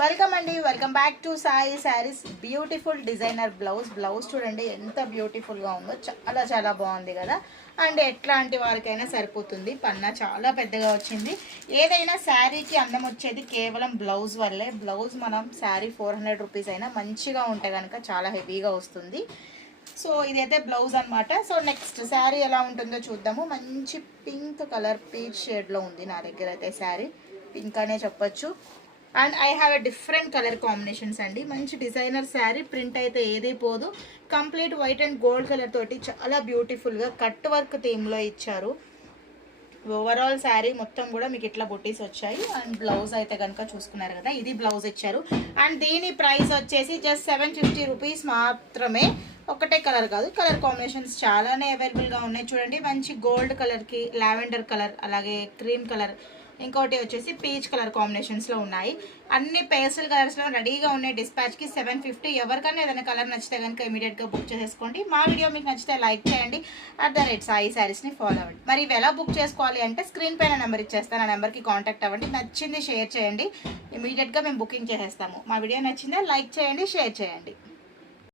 Welcome అండి, welcome back to Sai saris. Beautiful designer blouse చూడండి ఎంత బ్యూటిఫుల్గా ఉందో, చాలా చాలా బాగుంది కదా. అండ్ ఎట్లాంటి వారికైనా సరిపోతుంది. పన్నా చాలా పెద్దగా వచ్చింది. ఏదైనా శారీకి అందం వచ్చేది కేవలం బ్లౌజ్ వల్లే. బ్లౌజ్ మనం శారీ 400 రూపీస్ అయినా మంచిగా ఉంటే కనుక చాలా హెవీగా వస్తుంది. సో ఇదైతే బ్లౌజ్ అనమాట. సో నెక్స్ట్ శారీ ఎలా ఉంటుందో చూద్దాము. మంచి పింక్ కలర్ పీచ్ షేడ్లో ఉంది నా దగ్గర అయితే శారీ. పింక్ అనే చెప్పొచ్చు. And I have a different colour combinations అండి. మంచి డిజైనర్ శారీ, ప్రింట్ అయితే ఏది పోదు. Complete white and gold colour తోటి చాలా బ్యూటిఫుల్గా కట్ వర్క్ థీమ్లో ఇచ్చారు. ఓవరాల్ శారీ మొత్తం కూడా మీకు ఇట్లా బుట్టీస్ వచ్చాయి. అండ్ బ్లౌజ్ అయితే కనుక చూసుకున్నారు కదా, ఇది బ్లౌజ్ ఇచ్చారు. అండ్ దీని ప్రైస్ వచ్చేసి జస్ట్ 750 రూపీస్ మాత్రమే. ఒకటే కలర్ కాదు, కలర్ కాంబినేషన్స్ చాలానే అవైలబుల్గా ఉన్నాయి. చూడండి, మంచి గోల్డ్ కలర్కి లావెండర్ కలర్, అలాగే క్రీమ్ కలర్, ఇంకోటి వచ్చేసి పీచ్ కలర్ కాంబినేషన్స్లో ఉన్నాయి. అన్ని పేస్టల్ కలర్స్లో రెడీగా ఉన్నాయి. డిస్పాచ్కి 750. ఎవరికైనా ఏదైనా కలర్ నచ్చితే కనుక ఇమీడియట్గా బుక్ చేసేసుకోండి. మా వీడియో మీకు నచ్చితే లైక్ చేయండి. @సాయి శారీస్ని ఫాలో అవ్వండి. మరి ఇవి ఎలా బుక్ చేసుకోవాలి అంటే స్క్రీన్ పైన నెంబర్ ఇచ్చేస్తాను, ఆ నెంబర్కి కాంటాక్ట్ అవ్వండి. నచ్చింది షేర్ చేయండి, ఇమీడియట్గా మేము బుకింగ్ చేసేస్తాము. మా వీడియో నచ్చిందా లైక్ చేయండి, షేర్ చేయండి.